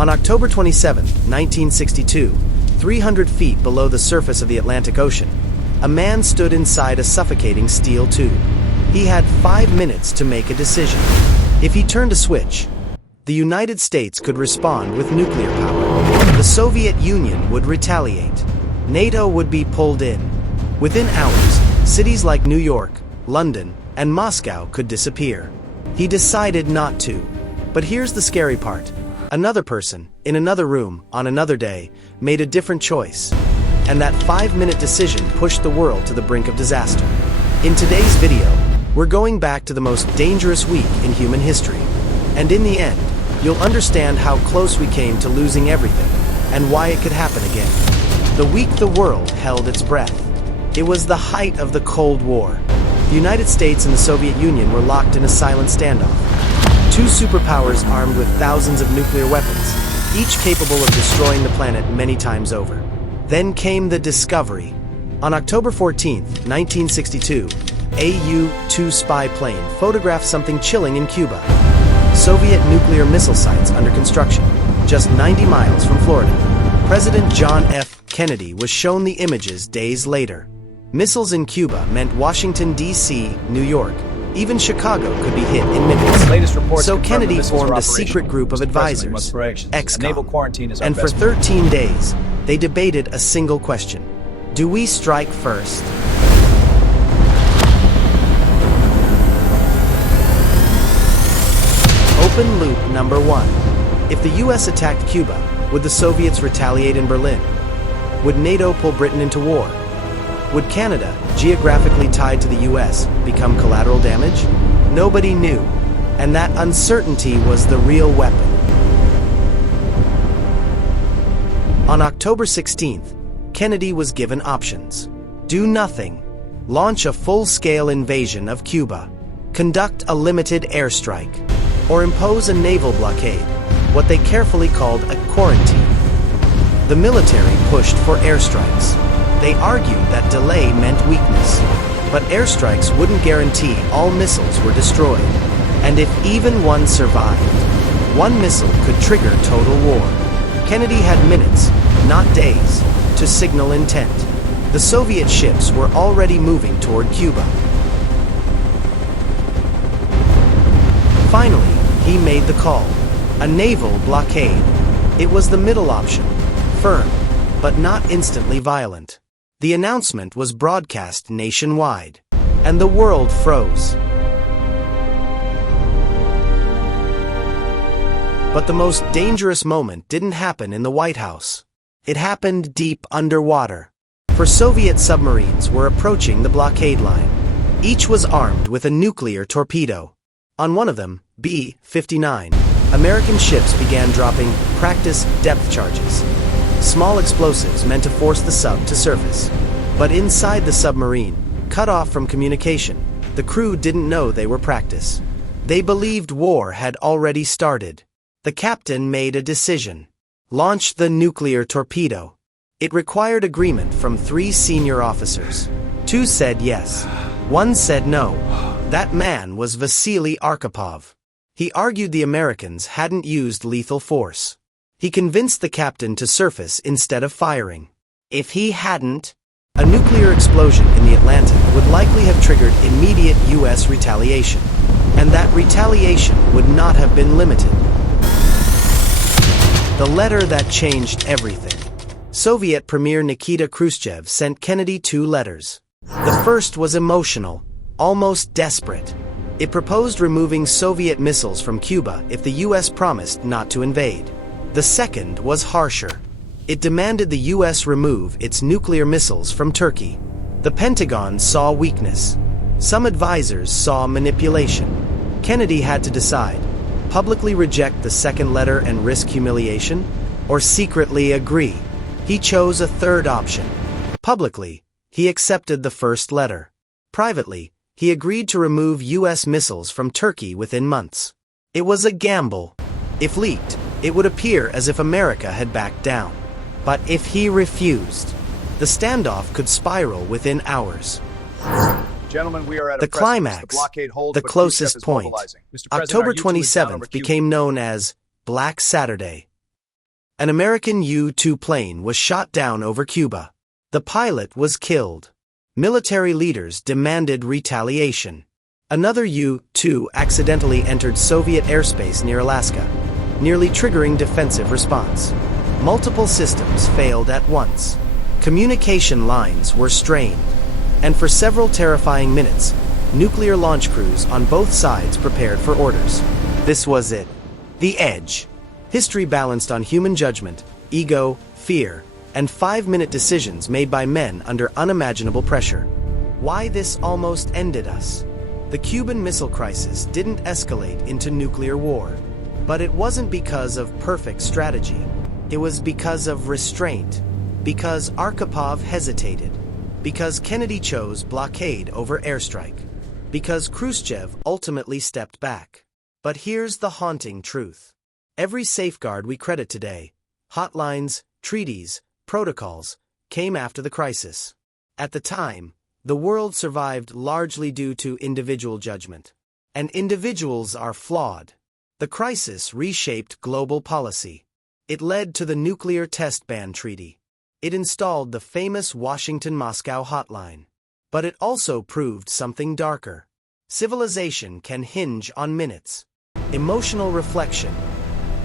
On October 27, 1962, 300 feet below the surface of the Atlantic Ocean, a man stood inside a suffocating steel tube. He had 5 minutes to make a decision. If he turned a switch, the United States could respond with nuclear power. The Soviet Union would retaliate. NATO would be pulled in. Within hours, cities like New York, London, and Moscow could disappear. He decided not to. But here's the scary part. Another person, in another room, on another day, made a different choice. And that 5-minute decision pushed the world to the brink of disaster. In today's video, we're going back to the most dangerous week in human history. And in the end, you'll understand how close we came to losing everything, and why it could happen again. The week the world held its breath. It was the height of the Cold War. The United States and the Soviet Union were locked in a silent standoff. Two superpowers armed with thousands of nuclear weapons, each capable of destroying the planet many times over. Then came the discovery. On October 14, 1962, a U-2 spy plane photographed something chilling in Cuba. Soviet nuclear missile sites under construction, just 90 miles from Florida. President John F. Kennedy was shown the images days later. Missiles in Cuba meant Washington, D.C., New York, even Chicago could be hit in minutes. So Kennedy formed a secret group of advisors, ExCom, and for 13 days, they debated a single question. Do we strike first? Open loop number 1. If the US attacked Cuba, would the Soviets retaliate in Berlin? Would NATO pull Britain into war? Would Canada, geographically tied to the US, become collateral damage? Nobody knew, and that uncertainty was the real weapon. On October 16th, Kennedy was given options. Do nothing. Launch a full-scale invasion of Cuba. Conduct a limited airstrike. Or impose a naval blockade, what they carefully called a quarantine. The military pushed for airstrikes. They argued that delay meant weakness. But airstrikes wouldn't guarantee all missiles were destroyed. And if even one survived, one missile could trigger total war. Kennedy had minutes, not days, to signal intent. The Soviet ships were already moving toward Cuba. Finally, he made the call. A naval blockade. It was the middle option. Firm, but not instantly violent. The announcement was broadcast nationwide, and the world froze. But the most dangerous moment didn't happen in the White House. It happened deep underwater. For Soviet submarines were approaching the blockade line. Each was armed with a nuclear torpedo. On one of them, B-59, American ships began dropping practice depth charges. Small explosives meant to force the sub to surface. But inside the submarine, cut off from communication, the crew didn't know they were practice. They believed war had already started. The captain made a decision. Launch the nuclear torpedo. It required agreement from 3 senior officers. 2 said yes. 1 said no. That man was Vasily Arkhipov. He argued the Americans hadn't used lethal force. He convinced the captain to surface instead of firing. If he hadn't, a nuclear explosion in the Atlantic would likely have triggered immediate US retaliation. And that retaliation would not have been limited. The letter that changed everything. Soviet Premier Nikita Khrushchev sent Kennedy 2 letters. The first was emotional, almost desperate. It proposed removing Soviet missiles from Cuba if the US promised not to invade. The second was harsher. It demanded the US remove its nuclear missiles from Turkey. The Pentagon saw weakness. Some advisors saw manipulation. Kennedy had to decide: publicly reject the second letter and risk humiliation, or secretly agree. He chose a third option. Publicly, he accepted the first letter. Privately, he agreed to remove US missiles from Turkey within months. It was a gamble. If leaked, it would appear as if America had backed down. But if he refused, the standoff could spiral within hours. Gentlemen, we are at the climax, the closest point. October 27th became known as Black Saturday. An American U-2 plane was shot down over Cuba. The pilot was killed. Military leaders demanded retaliation. Another U-2 accidentally entered Soviet airspace near Alaska, nearly triggering defensive response. Multiple systems failed at once. Communication lines were strained. And for several terrifying minutes, nuclear launch crews on both sides prepared for orders. This was it. The edge. History balanced on human judgment, ego, fear, and 5-minute decisions made by men under unimaginable pressure. Why this almost ended us? The Cuban Missile Crisis didn't escalate into nuclear war. But it wasn't because of perfect strategy. It was because of restraint. Because Arkhipov hesitated. Because Kennedy chose blockade over airstrike. Because Khrushchev ultimately stepped back. But here's the haunting truth. Every safeguard we credit today, hotlines, treaties, protocols, came after the crisis. At the time, the world survived largely due to individual judgment. And individuals are flawed. The crisis reshaped global policy. It led to the Nuclear Test Ban Treaty. It installed the famous Washington-Moscow hotline. But it also proved something darker. Civilization can hinge on minutes. Emotional reflection.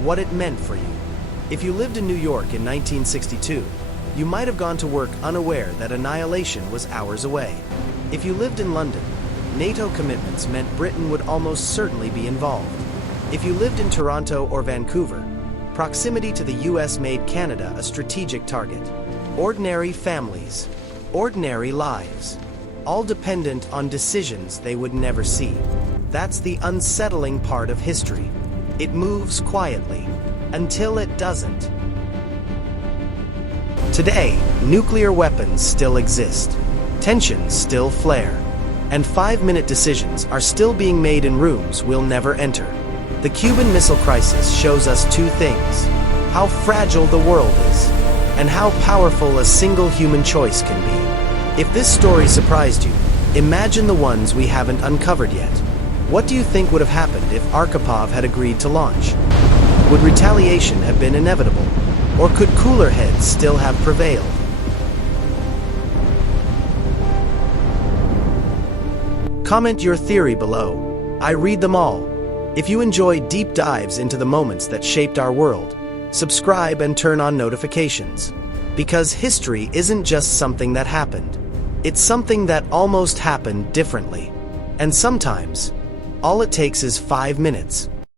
What it meant for you. If you lived in New York in 1962, you might have gone to work unaware that annihilation was hours away. If you lived in London, NATO commitments meant Britain would almost certainly be involved. If you lived in Toronto or Vancouver, proximity to the US made Canada a strategic target. Ordinary families, ordinary lives, all dependent on decisions they would never see. That's the unsettling part of history. It moves quietly, until it doesn't. Today, nuclear weapons still exist. Tensions still flare. And 5-minute decisions are still being made in rooms we'll never enter. The Cuban Missile Crisis shows us two things: how fragile the world is, and how powerful a single human choice can be. If this story surprised you, imagine the ones we haven't uncovered yet. What do you think would have happened if Arkhipov had agreed to launch? Would retaliation have been inevitable? Or could cooler heads still have prevailed? Comment your theory below. I read them all. If you enjoy deep dives into the moments that shaped our world, subscribe and turn on notifications. Because history isn't just something that happened. It's something that almost happened differently. And sometimes, all it takes is 5 minutes.